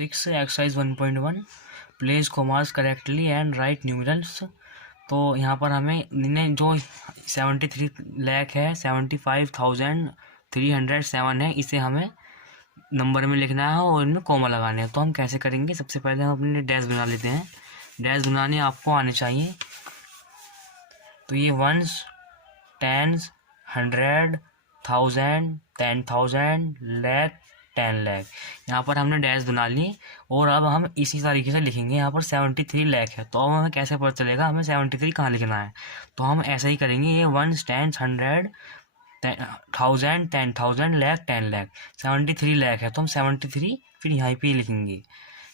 6 exercise 1.1 place commas correctly and right numerals. तो यहाँ पर हमें इन्हें जो 73 लाख है 75,307 है, इसे हमें नंबर में लिखना है और इनमें कॉमा लगाने हैं। तो हम कैसे करेंगे? सबसे पहले हम अपने डैश बना लेते हैं। डैश बनाने आपको आने चाहिए। तो ये वंस, टेंस, 100, 1000, 10,000, लाख, 10 लाख, यहाँ पर हमने डैश बना ली। और अब हम इसी तरीके से लिखेंगे। यहाँ पर 73 लाख है, तो अब हमें कैसे पता चलेगा हमें 73 कहाँ लिखना है? तो हम ऐसा ही करेंगे। ये वंस, टेंस, 100, 1000, 10,000, लाख, 10 लाख, 73 लाख है, तो हम 73 फिर यहाँ पे ही लिखेंगे,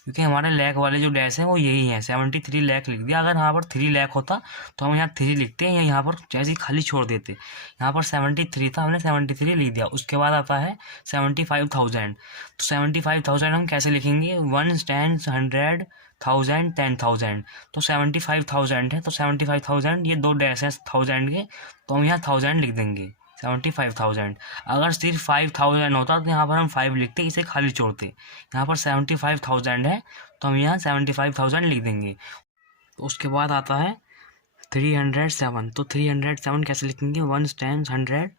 क्योंकि हमारे लैख वाले जो डैश हैं वो यही हैं। 73 लाख लिख दिया। अगर यहाँ पर 3 लाख होता तो हम यहाँ 3 लिखते हैं, या यहाँ पर जैसे ही खाली छोड़ देते। यहाँ पर 73 था, हमने 73 लिख दिया। उसके बाद आता है 75,000। तो 75,000 हम कैसे लिखेंगे? 1, 10, 100, 1000, 10,000। तो 75,000 है, तो 75,000 ये दो डैश हैं 1000 के, तो हम यहाँ 1000 लिख देंगे। 75,000। अगर सिर्फ 5,000 होता तो यहाँ पर हम 5 लिखते, इसे खाली छोड़ते। यहाँ पर 75,000 है, तो हम यहाँ 75,000 लिख देंगे। तो उसके बाद आता है 307। तो 307 कैसे लिखेंगे? 1, 10, 100,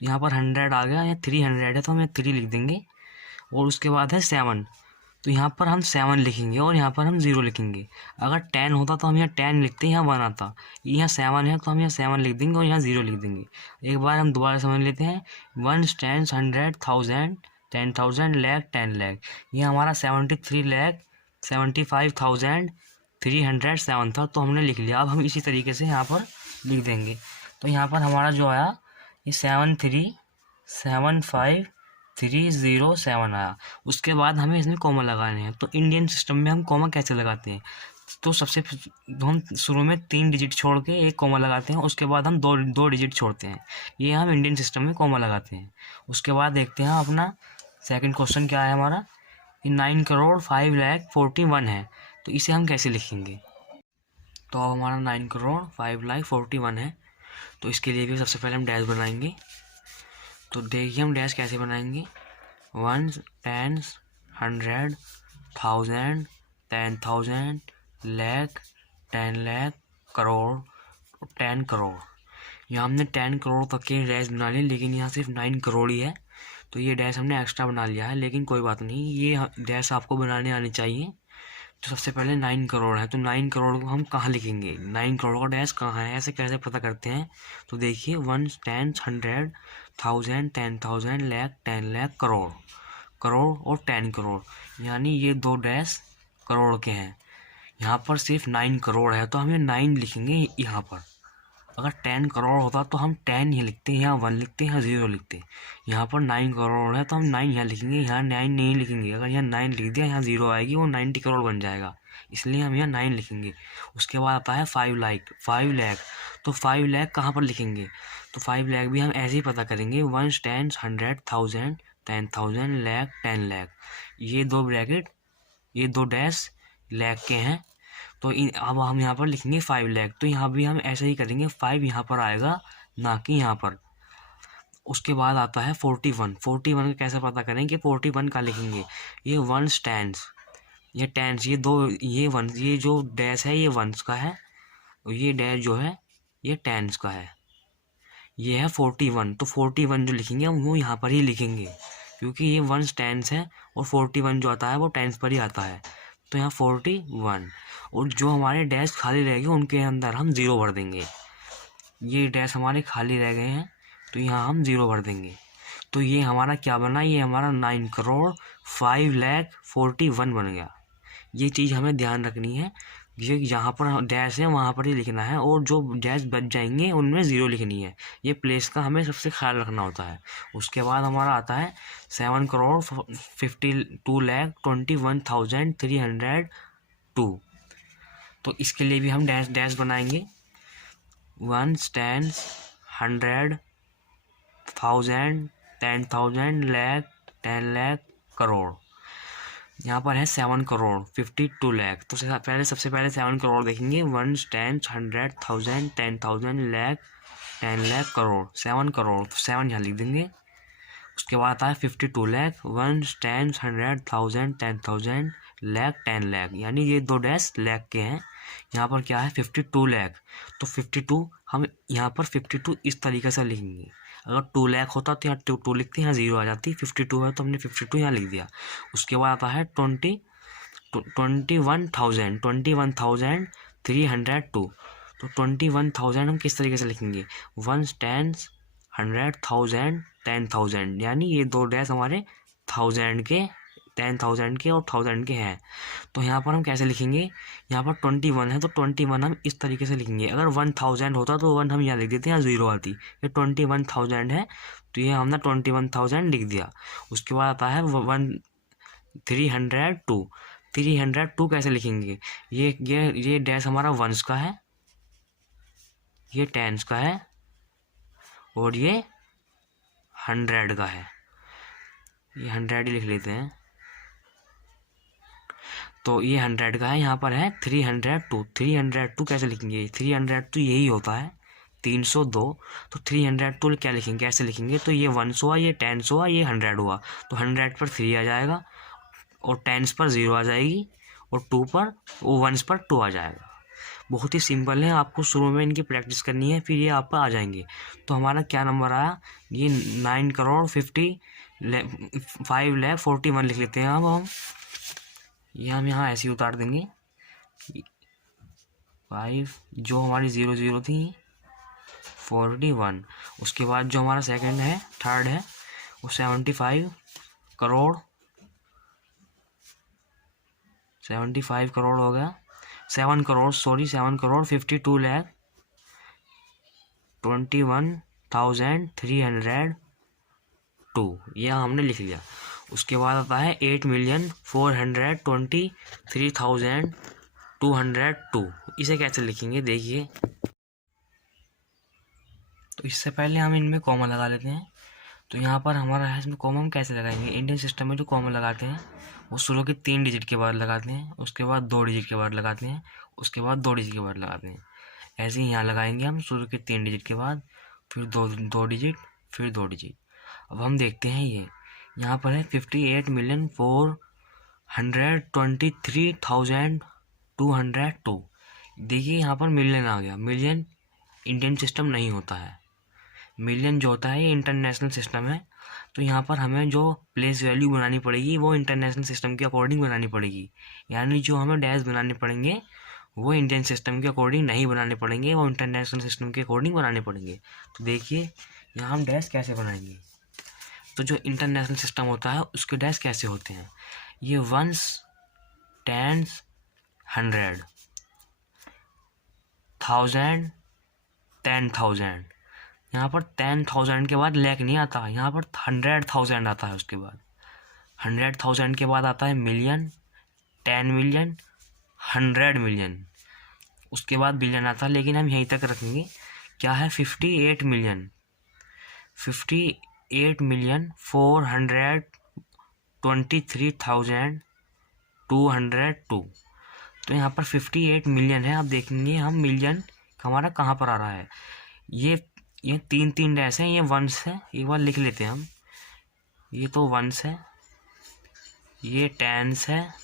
यहाँ पर 100 आ गया, या 300 है, तो हम यहाँ 3 लिख देंगे। और उसके बाद है 7, तो यहाँ पर हम 7 लिखेंगे और यहाँ पर हम 0 लिखेंगे। अगर 10 होता तो हम यहाँ 10 लिखते, यहाँ 1 आता। यहाँ 7 है, तो हम यहाँ 7 लिख देंगे और यहाँ 0 लिख देंगे। एक बार हम दोबारा समझ लेते हैं। 1, 10, 100, 1000, 10,000, लाख, 10 लाख। ये हमारा 73 लाख 75,307 था, तो हमने लिख लिया। अब हम इसी तरीके से यहाँ पर लिख देंगे। तो यहाँ पर हमारा जो आया ये 7375,307 आया। उसके बाद हमें इसमें कॉमा लगाने हैं। तो इंडियन सिस्टम में हम कॉमा कैसे लगाते हैं? तो सबसे हम शुरू में 3 डिजिट छोड़ के एक कॉमा लगाते हैं, उसके बाद हम दो डिजिट छोड़ते हैं। ये हम इंडियन सिस्टम में कॉमा लगाते हैं। उसके बाद देखते हैं अपना सेकंड क्वेश्चन क्या है हमारा। ये 9,05,41,00,000 है, तो इसे हम कैसे लिखेंगे? तो अब हमारा 9,05,41,00,000 है, तो इसके लिए भी सबसे पहले हम डैश बनाएंगे। तो देखिए हम डैश कैसे बनाएंगे। 1, 10, 100, 1000, 10,000, लाख, 10 लाख, करोड़, 10 करोड़। यहाँ हमने 10 करोड़ तक के डैश बना लिए, लेकिन यहाँ सिर्फ 9 करोड़ ही है, तो ये डैश हमने एक्स्ट्रा बना लिया है। लेकिन कोई बात नहीं, ये डैश आपको बनाने आनी चाहिए। तो सबसे पहले 9 करोड़ है, तो 9 करोड़ को हम कहाँ लिखेंगे? 9 करोड़ का डैश कहाँ है, ऐसे कैसे पता करते हैं? तो देखिए 1, 10, 100, 1000, 10,000, लाख, 10 लाख, करोड़। करोड़ और 10 करोड़, यानी ये दो डैश करोड़ के हैं। यहाँ पर सिर्फ 9 करोड़ है, तो हम ये 9 लिखेंगे यहाँ पर। अगर 10 करोड़ होता तो हम 10 ही लिखते, यहाँ 1 लिखते, यहाँ 0 लिखते। यहाँ पर 9 करोड़ है, तो हम 9 यहाँ लिखेंगे, यहाँ 9 नहीं लिखेंगे। अगर यहाँ 9 लिख दिया, यहाँ 0 आएगी, वो 90 करोड़ बन जाएगा, इसलिए हम यहाँ 9 लिखेंगे। उसके बाद आता है 5 लाख। 5 लाख, तो 5 लाख कहाँ पर लिखेंगे? तो 5 लाख भी हम ऐसे ही पता करेंगे। 1, 10, 100, 1000, 10,000, लाख, 10 लाख। ये दो ब्रैकेट, ये दो डैश लाख के हैं, तो अब हम यहाँ पर लिखेंगे 5 लाख। तो यहाँ भी हम ऐसे ही करेंगे, 5 यहाँ पर आएगा, ना कि यहाँ पर। उसके बाद आता है 41। 41 का कैसे पता करें कि 41 का लिखेंगे? ये 1 टेंस, ये टेंस, ये दो, ये 1, ये जो डैश है ये 1 का है, और ये डैश जो है ये टेंस का है। ये है 41, तो 41 जो लिखेंगे हम वो यहाँ पर ही लिखेंगे, क्योंकि ये 1 टेंस है और 41 जो आता है वो टेंस पर ही आता है। तो यहाँ 41, और जो हमारे डैश खाली रह गए उनके अंदर हम 0 भर देंगे। ये डैश हमारे खाली रह गए हैं, तो यहाँ हम 0 भर देंगे। तो ये हमारा क्या बना? ये हमारा 9,05,41,00,000 बन गया। ये चीज़ हमें ध्यान रखनी है। ये यहाँ पर डैश है वहाँ पर ही लिखना है, और जो डैश बच जाएंगे उनमें 0 लिखनी है। ये प्लेस का हमें सबसे ख्याल रखना होता है। उसके बाद हमारा आता है 7,52,21,302। तो इसके लिए भी हम डैश डैश बनाएंगे। 1, 10, 100, 1000, 10,000, लाख, 10 लाख, करोड़। यहाँ पर है 7 करोड़ 52 लाख। तो सबसे पहले 7 करोड़ देखेंगे। 1, 10, 100, 1000, 10,000, लाख, 10 लाख, करोड़। 7 करोड़, तो 7 यहाँ लिख देंगे। उसके बाद आता है 52 लाख। 1, 10, 100, 1000, 10,000, लाख 10 लाख, यानी ये 2 डैश लाख के हैं। यहाँ पर क्या है 52 लाख, तो 52 हम यहाँ पर 52 इस तरीके से लिखेंगे। अगर 2 लाख होता तो यहाँ 2 लिखते, यहाँ 0 आ जाती। 52 है तो हमने 52 यहाँ लिख दिया। उसके बाद आता है 21,302। तो 21,000 हम किस तरीके से लिखेंगे, 1 10 100 1000 10,000, यानी ये 2 डैश हमारे 1000 के 10,000 के और 1000 के हैं। तो यहाँ पर हम कैसे लिखेंगे, यहाँ पर 21 है तो 21 हम इस तरीके से लिखेंगे। अगर 1000 होता तो 1 हम यहाँ लिख देते, यहाँ 0 आती। ये 21,000 है तो ये हमने 21,000 लिख दिया। उसके बाद आता है 302 कैसे लिखेंगे, ये डैश हमारा वंस का है, ये टेंस का है और ये 100 का है। ये 100 ही लिख लेते हैं। तो ये 100 का है, यहाँ पर है 302। 302 कैसे लिखेंगे, 302 यही होता है 302। तो 302 क्या लिखेंगे, कैसे लिखेंगे, तो ये 1 हुआ, ये 10 हुआ, ये 100 हुआ। तो 100 पर 3 आ जाएगा और 10 पर 0 आ जाएगी और 2 पर 1 पर 2 आ जाएगा। बहुत ही सिंपल है, आपको शुरू में इनकी प्रैक्टिस करनी है, फिर ये आप आ जाएंगे। तो हमारा क्या नंबर आया, ये 9,50,5,41 लिख लेते हैं। अब हम यहाँ ऐसे ही उतार देंगे 5, जो हमारी 0 थी 41। उसके बाद जो हमारा सेकंड है, थर्ड है, वो 75 करोड़ हो गया। 7 करोड़ 52,21,302, यह हमने लिख लिया। उसके बाद आता है 8,423,202। इसे कैसे लिखेंगे देखिए। तो इससे पहले हम इनमें कॉमा लगा लेते हैं। तो यहाँ पर हमारा है, इसमें कॉमा हम कैसे लगाएंगे, इंडियन सिस्टम में जो कॉमा लगाते हैं वो शुरू के 3 डिजिट के बाद लगाते हैं, उसके बाद 2 डिजिट के बाद लगाते हैं, उसके बाद 2 डिजिट के बाद लगाते हैं। ऐसे ही यहाँ लगाएंगे हम, शुरू के 3 डिजिट के बाद, फिर दो डिजिट, फिर 2 डिजिट। अब हम देखते हैं ये यहाँ पर है 58,423,202। देखिए यहाँ पर मिलियन आ गया। मिलियन इंडियन सिस्टम नहीं होता है, मिलियन जो होता है ये इंटरनेशनल सिस्टम है। तो यहाँ पर हमें जो प्लेस वैल्यू बनानी पड़ेगी वो इंटरनेशनल सिस्टम के अकॉर्डिंग बनानी पड़ेगी, यानी जो हमें डैश बनाने पड़ेंगे वो इंडियन सिस्टम के अकॉर्डिंग नहीं बनाने पड़ेंगे, वो इंटरनेशनल सिस्टम के अकॉर्डिंग बनाने पड़ेंगे। तो देखिए यहाँ हम डैश कैसे बनाएंगे। तो जो इंटरनेशनल सिस्टम होता है उसके डैश कैसे होते हैं, ये 1s 10s 100 1000 10,000। यहाँ पर 10,000 के बाद लाख नहीं आता, यहाँ पर 100,000 आता है। उसके बाद 100,000 के बाद आता है मिलियन, 10 मिलियन, 100 मिलियन, उसके बाद बिलियन आता है। लेकिन हम यहीं तक रखेंगे। क्या है 58,423,202। तो यहाँ पर 58 मिलियन है। अब देखेंगे हम मिलियन हमारा कहाँ पर आ रहा है। ये 3 डैश हैं, ये वंस है, एक बार लिख लेते हैं हम। ये तो वंस है, ये टेंस है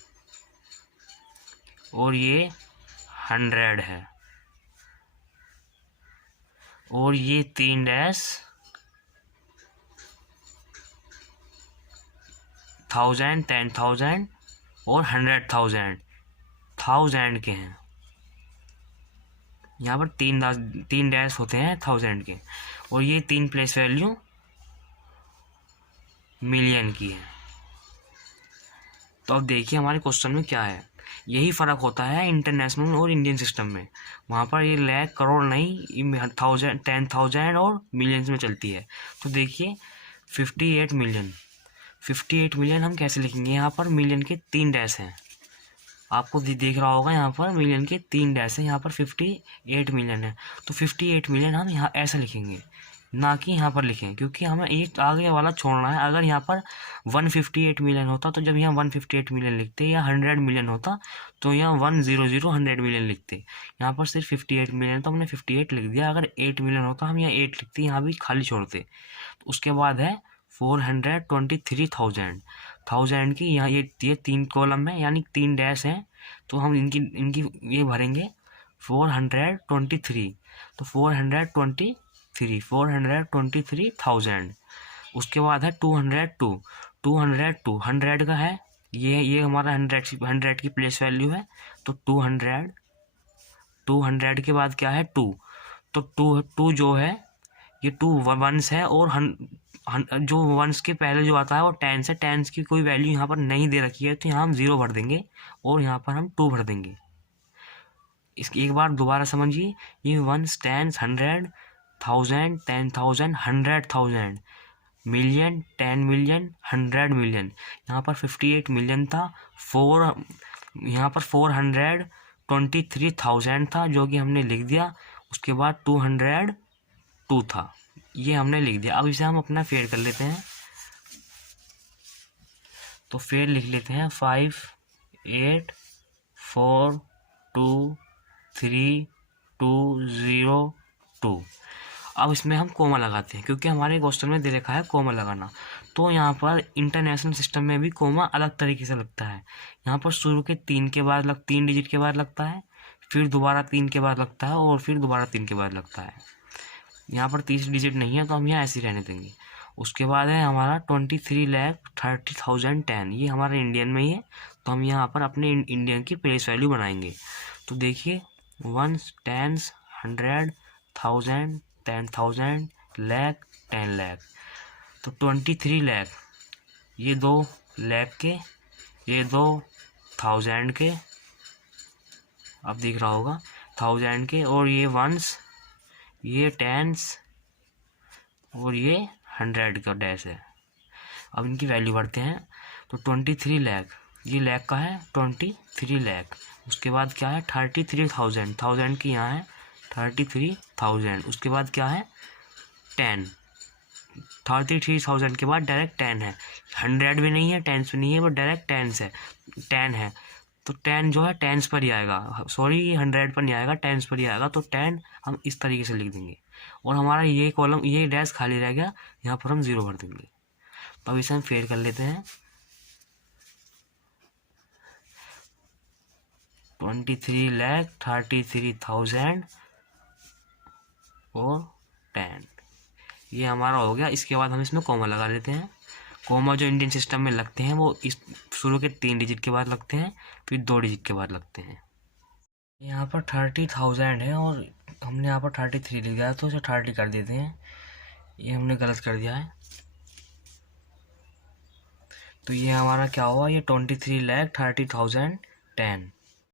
और ये 100 है, और ये 3 डैश 1000 10,000 और 100,000 के हैं। यहाँ पर 3 डैश होते हैं 1000 के, और ये 3 प्लेस वैल्यू मिलियन की है। तो अब देखिए हमारे क्वेश्चन में क्या है, यही फ़र्क होता है इंटरनेशनल और इंडियन सिस्टम में। वहाँ पर ये लाख करोड़ नहीं, 1000 10,000 और मिलियंस में चलती है। तो देखिए 58 मिलियन हम कैसे लिखेंगे। यहाँ पर मिलियन के 3 डैश हैं, आपको देख रहा होगा यहाँ पर मिलियन के 3 डैश हैं, यहाँ पर 58 मिलियन है। तो 58 मिलियन हम यहाँ ऐसा लिखेंगे, ना कि यहाँ पर लिखें, क्योंकि हमें एक आगे वाला छोड़ना है। अगर यहाँ पर 158 मिलियन होता तो जब यहाँ 158 मिलियन लिखते, या 100 मिलियन होता तो यहाँ 100 मिलियन लिखते। यहाँ पर सिर्फ 58 मिलियन तो हमने 58 लिख दिया। अगर 8 मिलियन होता हम यहाँ 8 लिखते, यहाँ भी खाली छोड़ते। तो उसके बाद है 423,000। 1000 की, यहाँ ये 3 कॉलम है यानी 3 डैश हैं, तो हम इनकी इनकी ये भरेंगे 423। तो 423,000। उसके बाद है 202। 100 का है, ये हमारा 100 की प्लेस वैल्यू है। तो 200 के बाद क्या है 2। तो टू जो है ये 2 वंस है, और जो वंस के पहले जो आता है वो टेंस है। टेंस की कोई वैल्यू यहाँ पर नहीं दे रखी है, तो यहाँ हम 0 भर देंगे और यहाँ पर हम 2 भर देंगे। इसकी एक बार दोबारा समझिए, ये ones, tens, 100, 1000, 10,000, 100,000, million, 10 million, 100 million. यहाँ पर 58 मिलियन था। यहाँ पर 423,000 था, जो कि हमने लिख दिया। उसके बाद 202 था, ये हमने लिख दिया। अब इसे हम अपना फेड कर लेते हैं। तो फेड लिख लेते हैं 5, 8, 4, 2, 3, 2, 0, 2। अब इसमें हम कोमा लगाते हैं, क्योंकि हमारे क्वेश्चन में दे रखा है कोमा लगाना। तो यहाँ पर इंटरनेशनल सिस्टम में भी कोमा अलग तरीके से लगता है। यहाँ पर शुरू के 3 डिजिट के बाद लगता है, फिर दोबारा 3 के बाद लगता है, और फिर दोबारा 3 के बाद लगता है। यहाँ पर 30 डिजिट नहीं है, तो हम यहाँ ऐसे ही रहने देंगे। उसके बाद है हमारा 23,30,010। ये हमारा इंडियन में ही है, तो हम यहाँ पर अपने इंडियन की प्लेस वैल्यू बनाएंगे। तो देखिए, वंस, टेंस, 100, 1000, 10,000, लाख, 10 लाख। तो 23 लाख, ये 2 लाख के, ये 2 1000 के, अब दिख रहा होगा 1000 के, और ये वंस, ये टेंस, और ये 100 का डैश है। अब इनकी वैल्यू भरते हैं। तो 23 लाख, ये लाख का है 23 लाख। उसके बाद क्या है 33,000, 1000 की यहाँ है 33,000। उसके बाद क्या है 10, 33,000 के बाद डायरेक्ट 10 है। 100 भी नहीं है, टेंस भी नहीं है, वो डायरेक्ट टेंस है, 10 है। तो 10 जो है टेंस पर ही आएगा, सॉरी ये 100 पर नहीं आएगा, टेंस पर ही आएगा। तो 10 हम इस तरीके से लिख देंगे, और हमारा ये कॉलम, ये डैश खाली रह गया, यहाँ पर हम 0 भर देंगे। तो अब इसे हम फेड कर लेते हैं। 23,33,000 और 10, ये हमारा हो गया। इसके बाद हम इसमें कॉमा लगा लेते हैं। कॉमा जो इंडियन सिस्टम में लगते हैं वो इस शुरू के 3 डिजिट के बाद लगते हैं, फिर 2 डिजिट के बाद लगते हैं। यहाँ पर 30,000 है, और हमने यहाँ पर 33 लिख दिया, तो इसे 30 कर देते हैं। ये हमने गलत कर दिया है। तो ये हमारा क्या हुआ, ये 23,30,010।